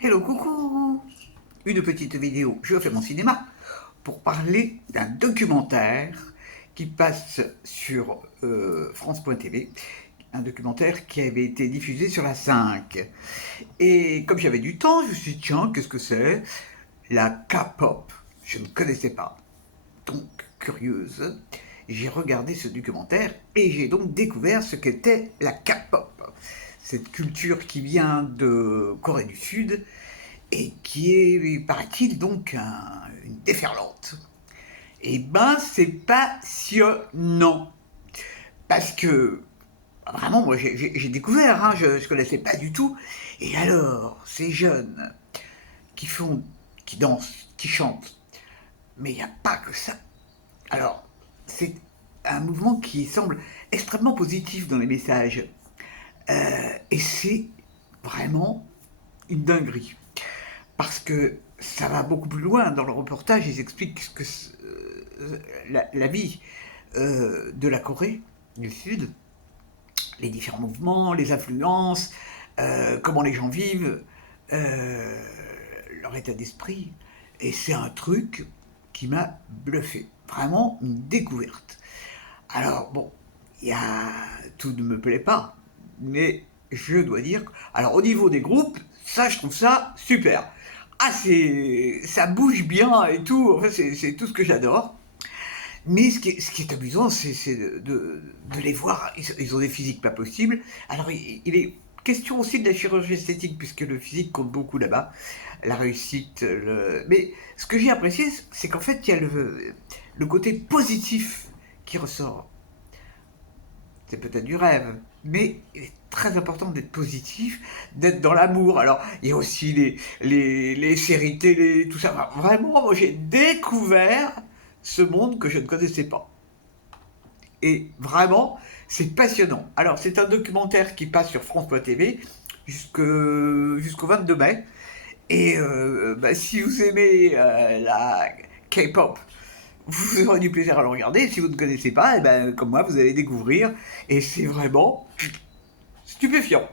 Hello, coucou! Une petite vidéo, je fais mon cinéma, pour parler d'un documentaire qui passe sur France.tv, un documentaire qui avait été diffusé sur la 5. Et comme j'avais du temps, je me suis dit, tiens, qu'est-ce que c'est? La K-pop. Je ne connaissais pas. Donc, curieuse, j'ai regardé ce documentaire et j'ai donc découvert ce qu'était la K-pop. Cette culture qui vient de Corée du Sud et qui est, paraît-il, donc une déferlante. Eh ben, c'est passionnant. Parce que, vraiment, moi, j'ai découvert, hein, je ne connaissais pas du tout. Et alors, ces jeunes qui font, qui dansent, qui chantent, mais il n'y a pas que ça. Alors, c'est un mouvement qui semble extrêmement positif dans les messages. Et c'est vraiment une dinguerie. Parce que ça va beaucoup plus loin. Dans le reportage, ils expliquent ce que la vie de la Corée du Sud, les différents mouvements, les influences, comment les gens vivent, leur état d'esprit. Et c'est un truc qui m'a bluffé. Vraiment une découverte. Alors, bon, il y a... tout ne me plaît pas, mais je dois dire... Alors, au niveau des groupes, ça, je trouve ça super. Ah, ça bouge bien et tout, enfin, c'est tout ce que j'adore. Mais ce qui est amusant, c'est de les voir. Ils ont des physiques pas possibles. Alors, il est question aussi de la chirurgie esthétique, puisque le physique compte beaucoup là-bas. La réussite. Mais ce que j'ai apprécié, c'est qu'en fait, il y a le côté positif qui ressort. C'est peut-être du rêve, mais il est très important d'être positif, d'être dans l'amour. Alors, il y a aussi les séries télé, tout ça. Enfin, vraiment, moi, j'ai découvert ce monde que je ne connaissais pas. Et vraiment, c'est passionnant. Alors, c'est un documentaire qui passe sur France.tv jusqu'au 22 mai. Et bah, si vous aimez la K-pop, vous aurez du plaisir à le regarder. Si vous ne connaissez pas, eh ben, comme moi, vous allez découvrir. Et c'est vraiment stupéfiant.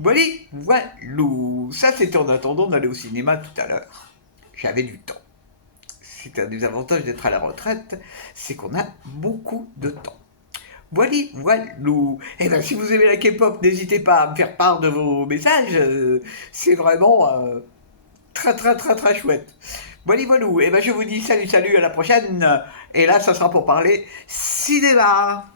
Voilà, voilà. Ça, c'était en attendant d'aller au cinéma tout à l'heure. J'avais du temps. C'est un des avantages d'être à la retraite, c'est qu'on a beaucoup de temps. Voilà, voilà. Et ben, si vous aimez la K-pop, n'hésitez pas à me faire part de vos messages. C'est vraiment très, très, très, très chouette. Voilà, voilà. Et ben, je vous dis salut, salut, à la prochaine. Et là, ça sera pour parler cinéma.